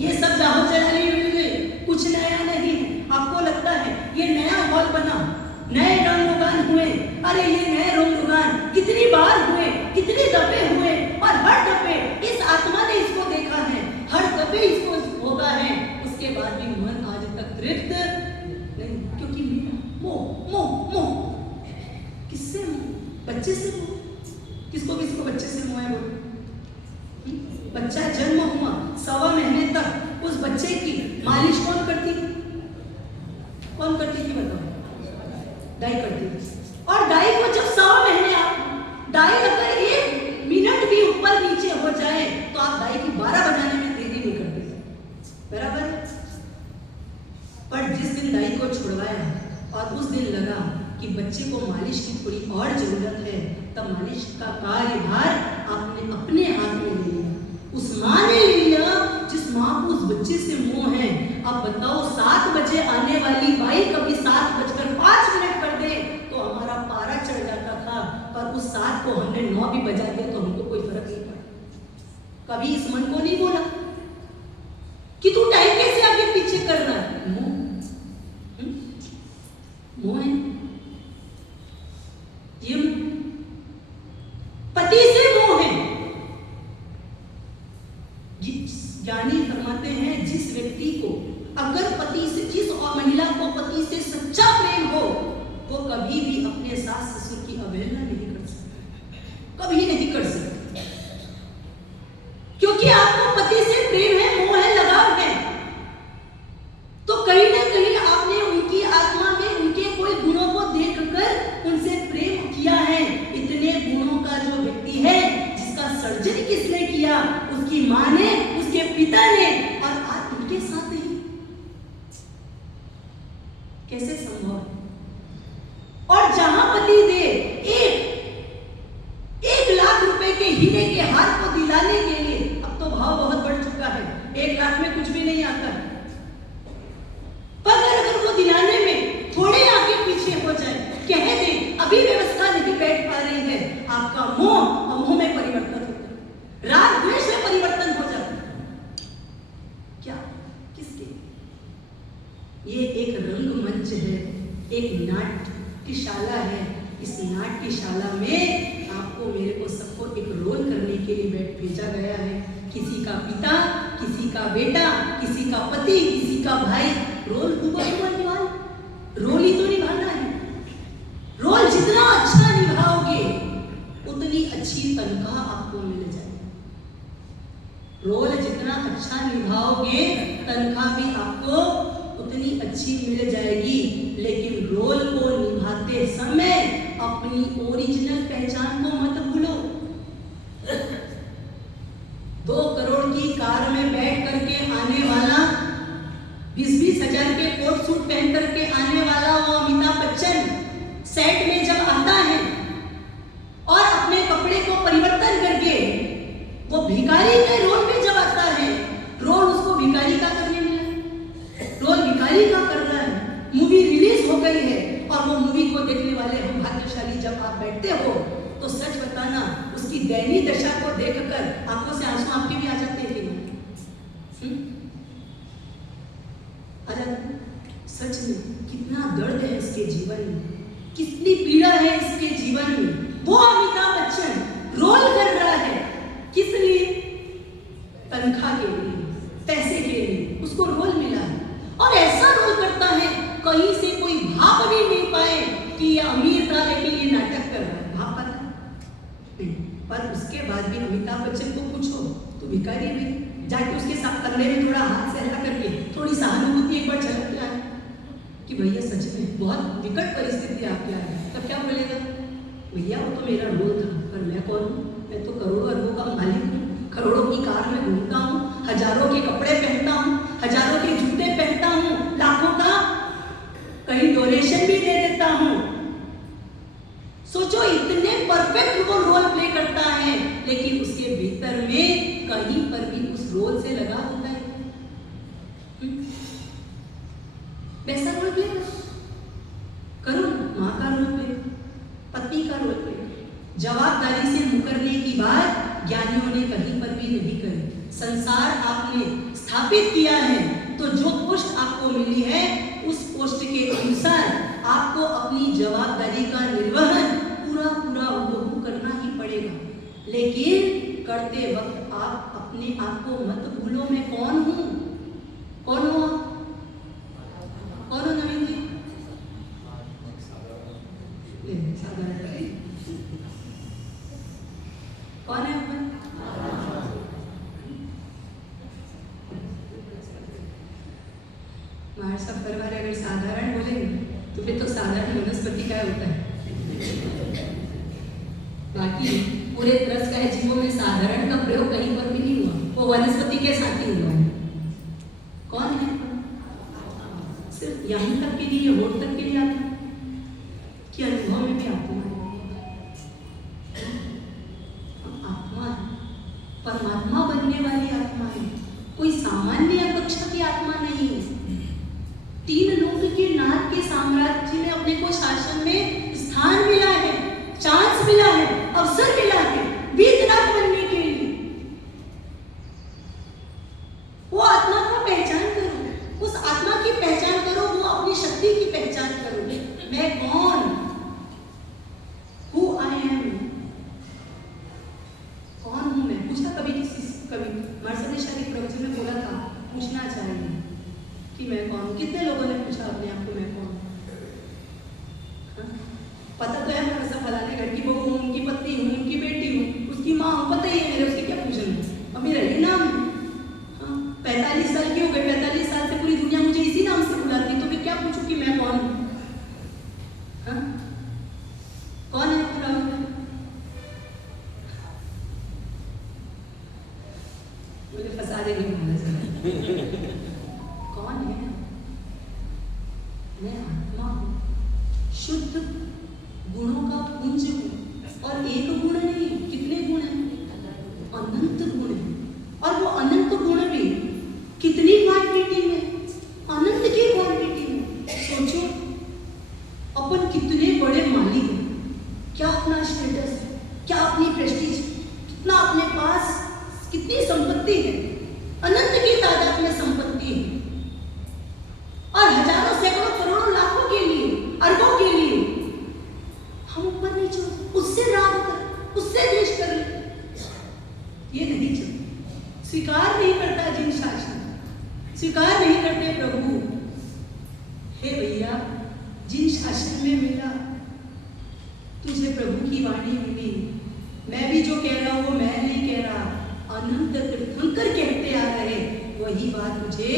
ये सब जाहो जलाली मिल गई, कुछ नया नहीं है। आपको लगता है ये नया हॉल बना, नए रंग रोगान हुए, अरे ये नए रंग रोगान कितनी बार हुए, कितने दफे हुए, और हर दफे इस आत्मा ने इसको देखा है, हर दफे इसको भोगा है, उसके बाद भी मन आज तक तृप्त नहीं। क्योंकि मोह मोह मोह, किससे मोह? बच्चे से मोह। किसको किसको बच्चे से मोह है? बोलो। बच्चा जन्म हुआ 1.25 महीने तक उस बच्चे की मालिश कौन करती थी? कौन करती थी बताओ? दाई करती थी। और दाई को जब 1.25 महीने आप दाई अगर 1 मिनट भी ऊपर नीचे हो जाए तो आप दाई की 12 बजाने में देरी नहीं करते, बराबर। पर जिस दिन दाई को छुड़वाया और उस दिन लगा कि बच्चे को मालिश की थोड़ी और जरूरत है, तब मालिश का कार्यभार आपने अपने हाथ में ले लिया। उस माँ ने ले लिया जिस माँ को उस बच्चे से मोह है। अब बताओ 7 बजे आने वाली बाई कभी 7:05 कर दे तो हमारा पारा चढ़ जाता था, पर उस 7 को हमने 9 भी बजा दिया तो हमको कोई फर्क नहीं पड़ा। कभी इस मन को नहीं बोला कि तू टाइम कैसे आगे पीछे कर रहा है? मोह है ये, पति से मोह है। ज्ञानी फरमाते हैं जिस व्यक्ति को अगर पति से, जिस और महिला को पति से सच्चा प्रेम हो, वो कभी भी अपने सास ससुर की अवहेलना नहीं कर सकता, कभी नहीं कर सकता। क्योंकि आपको पति से प्रेम है, मोह है, लगाव है, तो कहीं ना कहीं आपने उनकी आत्मा में उनके कोई गुणों को देखकर उनसे प्रेम किया है। इतने गुणों का जो व्यक्ति है, जिसका सर्जन किसने किया? उसकी माँ ने, उसके पिता ने, और आज उनके साथ ही कैसे संभव? और जहां पति दे 1 लाख रुपए के हीरे के हार को दिलाने के लिए, अब तो भाव बहुत बढ़ चुका है, 1 लाख में कुछ भी नहीं आता है, पर अगर वो दिलाने में थोड़े आगे पीछे हो जाए, कह दे अभी व्यवस्था नहीं बैठ पा रही है, आपका मोह और मोह में परिवर्तन होता है, राग द्वेष में परिवर्तन हो जाता है। क्या? किसके? ये एक रंगमंच है, एक नाट्यशाला है। इस नाट्यशाला में आपको, मेरे को, सबको एक रोल करने के लिए भेजा गया है। किसी का पिता, किसी का बेटा, किसी का पति, किसी का भाई। रोल हुआ निभाना, रोल ही तो निभाना है। रोल जितना अच्छा निभाओगे उतनी अच्छी तनख्वाह आपको मिल जाएगी। रोल जितना अच्छा निभाओगे तनख्वाह भी आपको उतनी अच्छी मिल जाएगी। लेकिन रोल को निभाते समय अपनी ओरिजिनल पहचान को मत भूलो। 2 करोड़ की कार में बैठ करके आने वाला, 20-20 हजार के कोट सूट पहन करके आने वाला वो अमिताभ बच्चन सेट में जब आता है और अपने कपड़े को परिवर्तन करके वो भिखारी के रोल में जब आता है, में, कितना दर्द है उसके जीवन में, कितनी पीड़ा है इसके जीवन में। वो अमिताभ बच्चन रोल कर रहा है, किस लिए? तनख्वाह के लिए, पैसे के लिए उसको रोल मिला है, और ऐसा रोल करता है कहीं से कोई भाप भी नहीं पाए कि ये अमीर था लेकिन ये नाटक कर रहा है। भाप पाता नहीं, पर उसके बाद भी अमिताभ बच्चन को पूछो तो भिखारी भी जाके उसके साथ कंधे में थोड़ा हाथ से हल्ला करके थोड़ी सहानुभूति एक बार झलक के आए कि भैया सच में बहुत विकट परिस्थिति आपके आ है, तब क्या बोलेगा? भैया वो तो मेरा रोल था, पर मैं कौन हूँ? मैं तो करोड़ों अरबों का मालिक हूँ, करोड़ों की कार में घूमता हूँ, हजारों के कपड़े पहनता हूँ, हजारों के जूते पहनता हूँ, लाखों का कहीं डोनेशन भी दे देता हूँ। सोचो, इतने परफेक्ट वो रोल प्ले करता है, लेकिन उसके भीतर में कहीं पर भी उस रोल से लगा होता है। वैसा रोल प्ले करो, माँ का रोल प्ले, पत्नी का रोल प्ले। जवाबदारी से मुकरने की बात ज्ञानियों ने कहीं पर भी नहीं करी। संसार आपने स्थापित किया है, तो जो पोस्ट आपको मिली है उस पोस्ट के अनुसार आपको अपनी जवाबदारी का निर्वहन पूरा पूरा उपभोग करना ही पड़ेगा। लेकिन करते वक्त आप अपने आप को मत भूलो, मैं कौन हूँ? कौन हो? कौन हो नवीन जी? कौन है अपन? हमारे सब परिवार अगर साधारण बोलेंगे तो फिर तो साधारण वनस्पति का होता है। बाकी पूरे तरस का है जीवों में साधारण का प्रयोग कहीं पर भी नहीं हुआ, वो वनस्पति के साथ ही हुआ है। कौन है? सिर्फ यहाँ तक के लिए, होठ तक के लिए आत्मा कि अनुभव में भी आत्मा है। आत्मा है, परमात्मा बनने वाली आत्मा है, कोई सामान्य कक्षा की आत्मा नहीं है। तीन लोक के नाथ के साम्राज्य में अपने को शासन में स्थान मिला है, चांस मिला है, अवसर मिला है वीतराग बनने के लिए। वो आत्मा को पहचान करो, उस आत्मा की पहचान करो, वो अपनी शक्ति की पहचान करो। मैं कौन? हु आई एम, कौन हूं मैं? पूछा कभी मर्सदेशाही प्रवचन में बोला था, पूछना चाहिए कि मैं कौन हूं। कितने लोगों ने पूछा अपने आप को मैं कौन? पता तो है मैं ऐसा फलाने घर की बहू हूँ, उनकी पत्नी हूँ, उनकी बेटी हूँ, उसकी माँ हूँ, पता ही है मेरे, उसकी क्या पूछना? और मेरा ही नाम है। 45 साल की हो गई, 45 साल से पूरी दुनिया मुझे इसी नाम से बुलाती, तो मैं क्या पूछूं कि मैं कौन हूँ? कौन है पूरा? मुझे फंसा देंगे कौन है? मैं आत्मा हूँ, शुद्ध गुणों का पुंज हूँ, और एक गुण नहीं, कितने गुण हैं? अनंत गुण है। और वो अनंत गुण भी कितनी क्वांटिटी में? अनंत की क्वांटिटी में। सोचो, अपन कितने बड़े मालिक हैं, क्या अपना स्टेटस है, क्या अपनी प्रेस्टीज, कितना अपने पास, कितनी संपत्ति है, अनंत की तादाद में संपत्ति है, और हजारों सैकड़ों करोड़ों लाखों के लिए, अरबों के लिए हम ऊपर नहीं चढ़, उससे राग कर, उससे द्वेष कर ले, ये नहीं चलता। स्वीकार नहीं करता जिन शासन, स्वीकार नहीं करते प्रभु। हे भैया, जिन शासन में मिला तुझे प्रभु की वाणी मिली, मैं भी जो कह रहा हूँ वो मैं नहीं कह रहा, अनंत तीर्थंकर कहते आ रहे, वही बात तुझे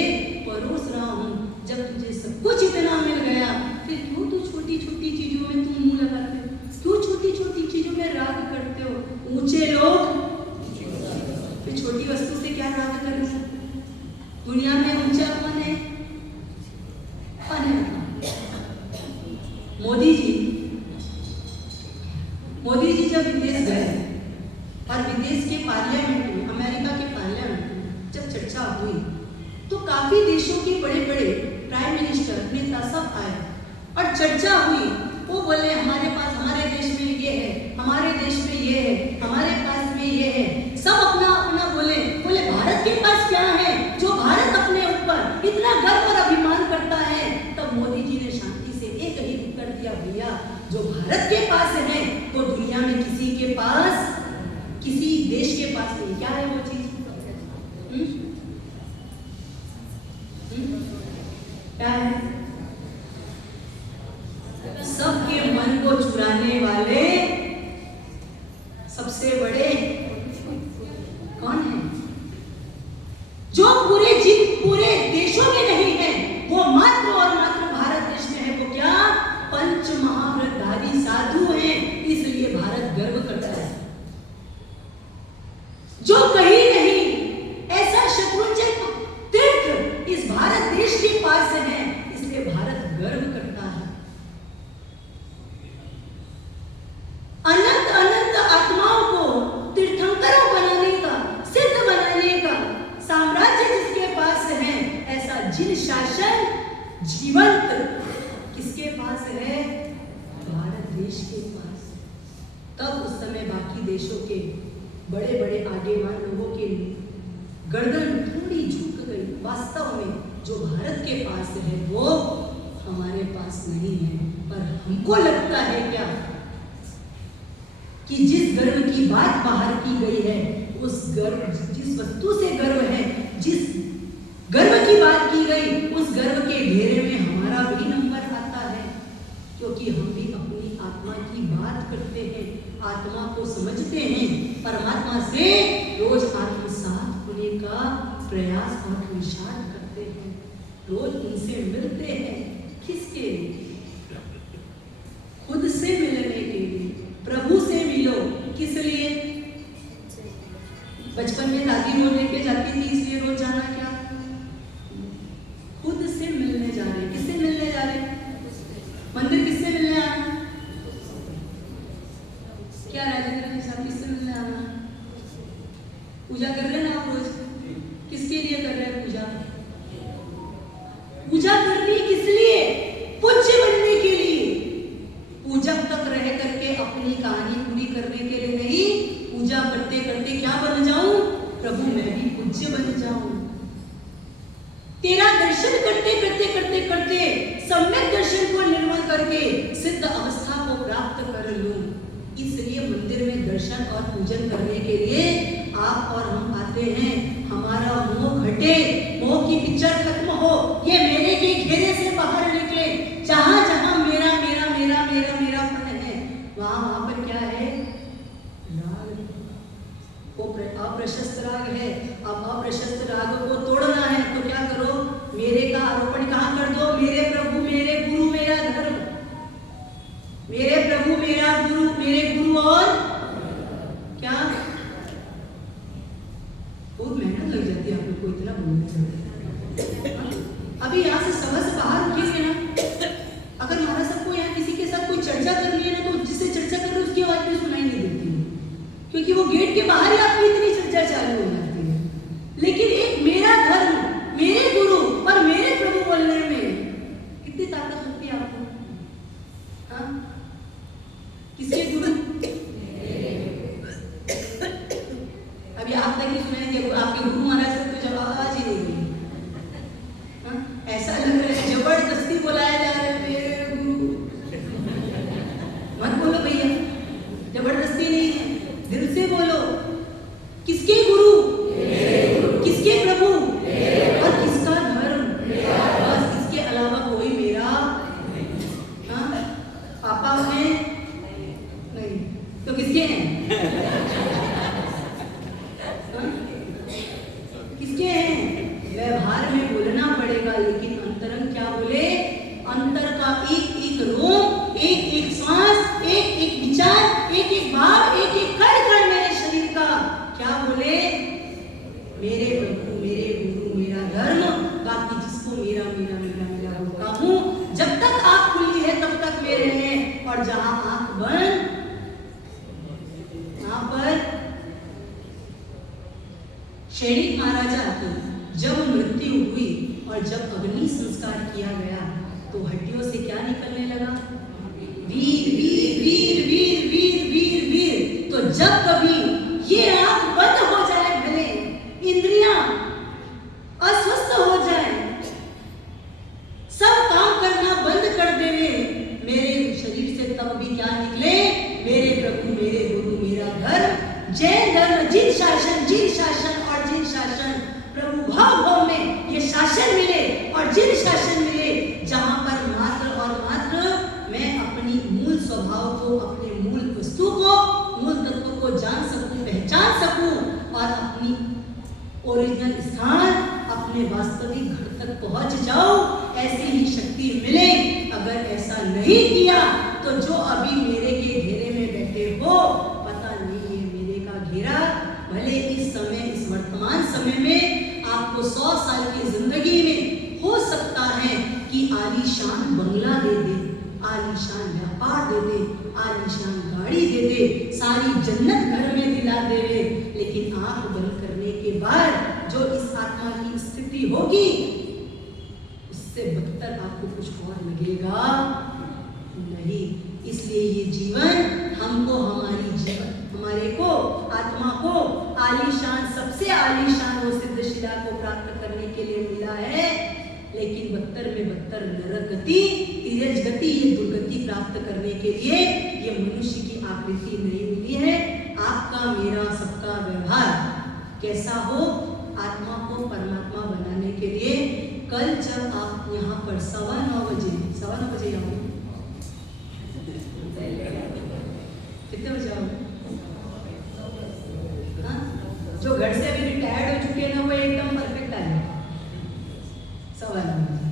परोस रहा हूँ। जब तुझे सब कुछ इतना मिल गया, फिर क्यों तू छोटी छोटी चीजों में तुम मुंह लगाते हो? क्यों छोटी छोटी चीजों में राग करते हो? ऊंचे लोग फिर छोटी वस्तु से क्या राग कर रहे हो? दुनिया में ऊंचा कौन है? मोदी जी जब विदेश गए और विदेश के पार्लियामेंट में, अमेरिका के पार्लियामेंट में जब चर्चा हुई, तो काफी देशों के बड़े बड़े प्राइम मिनिस्टर, नेता सब आए और चर्चा हुई। वो बोले हमारे पास, हमारे देश में ये है, हमारे देश में ये है, हमारे पास में ये है, सब अपना अपना बोले। भारत के पास क्या है जो भारत अपने ऊपर इतना गर्व और अभिमान करता है? तब मोदी भारत के पास है वो दुनिया में किसी के पास, किसी देश के पास नहीं। क्या है वो चीज? क्या है? सबके मन को चुराने वाले सबसे बड़े कौन है? जो पूरे देशों में नहीं है, वो मात्र और मात्र भारत देश में है। वो क्या? पंच महाव्रतधारी साधु हैं, इसलिए भारत गर्व करता है। जो कहीं नहीं, ऐसा शत्रुंजय तीर्थ इस भारत देश के पास है, इसलिए भारत गर्व करता है। अनंत अनंत आत्माओं को तीर्थंकरों बनाने का, सिद्ध बनाने का साम्राज्य जिसके पास है, ऐसा जिन शासन जीवंत किसके पास है? भारत देश के पास। तब उस समय बाकी देशों के बड़े बड़े आगेवान लोगों के गर्दन थोड़ी झुक गई। वास्तव में जो भारत के पास है वो हमारे पास नहीं है। पर हमको लगता है क्या कि जिस गर्व की बात बाहर की गई है, उस गर्व, जिस वस्तु से गर्व है, जिस गर्व की बात की गई, उस गर्व के घेरे में हमारा भी नंबर आता है, क्योंकि हम भी अपनी आत्मा की बात करते हैं, आत्मा को समझते हैं, परमात्मा से रोज आत्मसात होने का प्रयास और पुरुषार्थ करते हैं, रोज उनसे मिलते हैं। किसके लिए? खुद से मिलने के लिए। प्रभु से मिलो। किस लिए? बचपन में दादी रोज लेके जाती थी, इसलिए रोज जाना क्या? खुद से मिलने जा रहे। किससे मिलने जा रहे? मंदिर किससे मिलने आना? क्या राजेंद्र साहब, किससे मिलने आना? पूजा कर रहे ना आप रोज? किसके लिए कर रहे हैं पूजा? पूजा करनी किस लिए? पूज्य बनने के लिए। पूजक तक रह करके अपनी कहानी पूरी करने के लिए नहीं, पूजा करते करते क्या बन जाऊं? प्रभु मैं भी पूज्य बन जाऊं। तेरा दर्शन करते करते करते करते सम्यक दर्शन को निर्मल करके सिद्ध अवस्था को प्राप्त कर लूं। इसलिए मंदिर में दर्शन और पूजन करने के लिए आप और हम आते हैं। हमारा मोह घटे, मोह की पिक्चर खत्म हो, ये मेरे के घेरे से बाहर निकले। जहां जहां मेरा मेरा मेरा मेरा मेरापन है, वहां पर क्या है? राग। वो अप्रशस्त राग है। अब अप्रशस्त राग को तोड़ना है तो क्या करो? मेरे का आरोपण कहां कर दो? मेरे प्रभु, मेरे गुरु, मेरा धर्म। मेरे प्रभु, मेरा गुरु, मेरे गुरु और क्या? बहुत मेहनत लग जाती है आप लोग को इतना बोलने में। अभी यहाँ से सभा से बाहर उठेंगे ना, अगर महाराज सबको यहाँ किसी के साथ कोई चर्चा करनी है ना, तो जिससे चर्चा कर रहे उसकी आवाज भी सुनाई नहीं देती है, क्योंकि वो गेट के बाहर ही आपकी इतनी चर्चा चालू हो जाती है। लेकिन एक मेरा धर्म, मेरे गुरु और मेरे प्रभु बोलने में कितनी ताकत होती है आपको? हाँ, किसके गुरु? अभी आप तक ही सुनाएंगे आपके गुरु महाराज से तो जब आवाज ही नहीं हुई। ऐसा लग रहा है जबरदस्ती बुलाया जा रहा है मेरे गुरु। मत बोलो भैया, जबरदस्ती नहीं है, दिल से बोलो। किसके गुरु? किसके प्रभु? और किसका धर्म? बस इसके अलावा कोई मेरा पापा है नहीं तो किसके हैं? किसके हैं? व्यवहार में बोलना पड़ेगा, लेकिन अंतरंग क्या बोले? अंतर का एक एक रोम, एक एक श्वास, एक एक विचार, एक एक भाव, एक एक कण मेरे शरीर का क्या बोले? मेरे प्रभु, मेरे गुरु, मेरा धर्म। बाकी जिसको मेरा मेरा मेरा मेरा बोलता हूं, जब तक आंख खुली है तब तक मेरे हैं, और जहां आंख बंद, वहां पर शैनिक महाराजा की जब मृत्यु हुई और जब अग्नि संस्कार किया गया, तो हड्डियों से क्या निकलने लगा? वीर वीर वीर वीर वीर वीर वीर। तो जब कभी ये आंख बंद हो जाए, भले इंद्रियां अस्वस्थ हो जाए, सब काम करना बंद कर देवे मेरे शरीर से, तब भी क्या प्रभु भाव भाव में ये शासन मिले, और जिन शासन मिले जहां पर मात्र और मात्र मैं अपनी मूल स्वभाव को, अपने मूल वस्तु को, मूल तत्व को जान सकूं, पहचान सकूं, और अपनी ओरिजिनल स्थान, अपने वास्तविक घर तक पहुंच जाओ, ऐसी ही शक्ति मिले। अगर ऐसा नहीं किया तो जो अभी मेरे के घेरे में बैठे हो, पता नहीं ये मेरे का घेरा भले इस समय, इस वर्तमान समय में आपको 100 साल की जिंदगी में हो सकता है कि आलीशान बंगला दे दे, आलीशान व्यापार दे दे, आलीशान गाड़ी दे दे, सारी जन्नत घर में दिला दे, लेकिन आंख बंद करने के बाद जो इस आत्मा की स्थिति होगी, उससे बदतर आपको कुछ और लगेगा नहीं। इसलिए ये जीवन हमको, हमारी जीवन, हमारे को, आत्मा को आलीशान, सबसे आलीशान वो सिद्ध शिला को प्राप्त करने के लिए मिला है, लेकिन बदतर में बदतर नरक गति, तिरज गति, ये दुर्गति प्राप्त करने के लिए ये मनुष्य की आकृति नहीं मिली है। आपका, मेरा, सबका व्यवहार कैसा हो, आत्मा को परमात्मा बनाने के लिए कल जब आप यहाँ पर 9:15 बजे, 9:15 बजे आओगे, कितने बजे आओगे? हाँ, जो घर से अभी रिटायर्ड हो चुके हैं ना, वो एकदम परफेक्ट आए 9:15 बजे।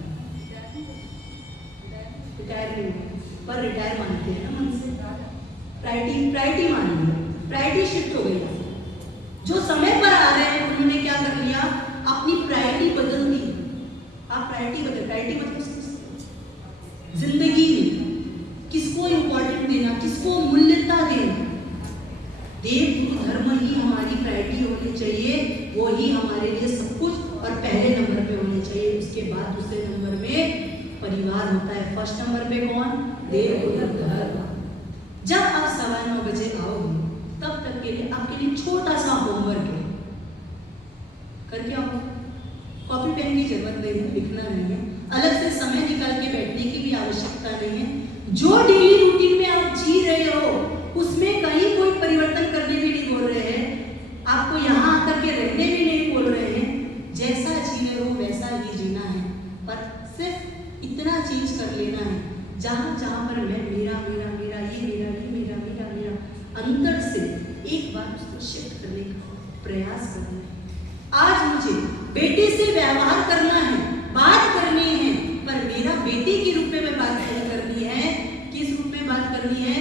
रिटायर नहीं, पर रिटायर मानते हैं ना मन से, प्रायोरिटी मान लिया, प्रायोरिटी शिफ्ट हो गई। जो समय पर आ रहे हैं उन्होंने क्या कर लिया, अपनी प्रायोरिटी बदल दी। आप प्रायोरिटी बदल, प्रायोरिटी मतलब जिंदगी में किसको इंपॉर्टेंट देना, किसको मूल्यता देना। देव गुरु धर्म ही हमारी प्रायोरिटी होनी चाहिए, वो ही हमारे लिए सब कुछ और पहले नंबर पे होने चाहिए। उसके बाद दूसरे नंबर में परिवार होता है, फर्स्ट नंबर पे कौन, देव गुरु धर्म। जब आप 9:15 बजे आओगे तब तक के लिए आपके लिए छोटा सा होमवर्क है, करके आओ। कॉपी पेन की जरूरत नहीं है, लिखना नहीं है, अलग से समय निकाल के बैठने की भी आवश्यकता नहीं है। जो डेली रूटीन में आप जी रहे हो उसमें कहीं कोई परिवर्तन करने भी नहीं बोल रहे हैं, आपको यहाँ आकर के रहने भी नहीं बोल रहे हैं। जैसा जी रहे हो वैसा ही जीना है, पर सिर्फ इतना चेंज कर लेना है, जहाँ जहाँ पर मैं, मेरा मेरा मेरा, ये मेरा, ये मेरा, मेरा मेरा, अंदर से एक बार उसको शिफ्ट करने का प्रयास करना है। आज मुझे बेटे से व्यवहार करना है, बात करनी है, पर मेरा बेटे के रूप में बात नहीं करनी है। किस रूप में बात करनी है?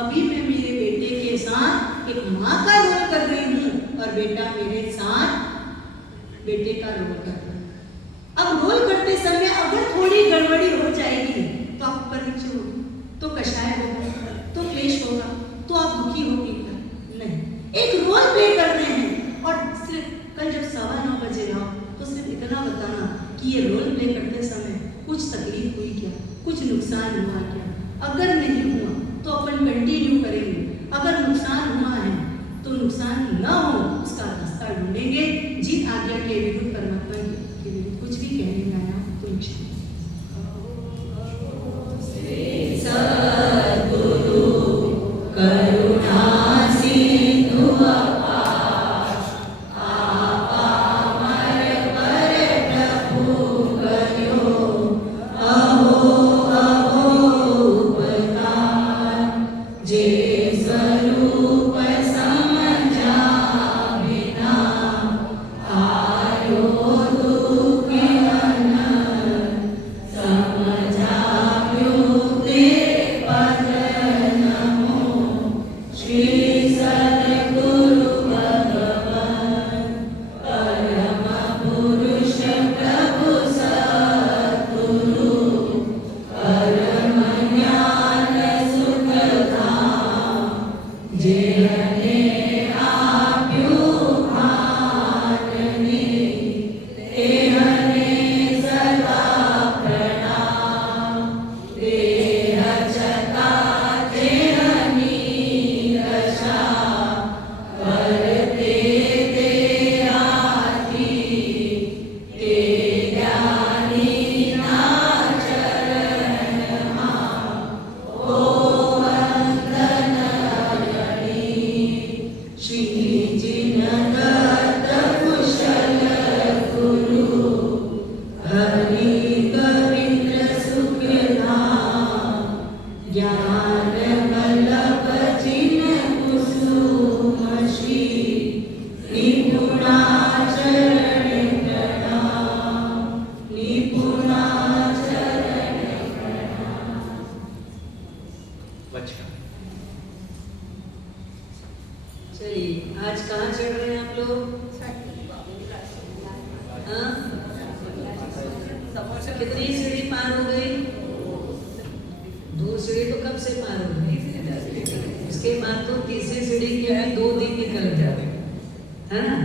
अभी मैं मेरे बेटे के साथ एक माँ का रोल कर रही हूँ और बेटा मेरे साथ बेटे का रोल कर रहा है। अब रोल करते समय अगर थोड़ी गड़बड़ी हो जाएगी तो आप ऊपर नीचे होगी, तो कषाय होगा, तो क्लेश होगा, तो आप दुखी होगी नहीं। एक रोल प्ले करते हैं और सिर्फ कल जब 9:15 बजे आओ तो सिर्फ इतना बताना कि ये रोल प्ले करते समय कुछ तकलीफ हुई क्या, कुछ नुकसान हुआ क्या। अगर नहीं हुआ तो अपन कंटिन्यू करेंगे, अगर नुकसान हुआ है तो नुकसान न हो उसका रास्ता ढूंढेंगे। जिन आज्ञा के विरुद्ध, परमात्मा के विरुद्ध कुछ भी कहने में आया तो सद्गुरु करुणा सिंधु अपार, आपामर पर प्रभु करो अहो अहो उपकार। जे स्वरूप समझा बिना आयो दुख अनंत, समझा ते पद नमो श्री सद्गुरु भगवान। परम पुरुष प्रभु सद्गुरु, परम ज्ञान सुख धाम, जेने आप्यो भान ने कितनी सीढ़ी पार हो गई? 2 सीढ़ी तो कब से पार हो गई? इसके बाद तो तीसरी सीढ़ी के भी 2 दिन निकल जाए, है ना?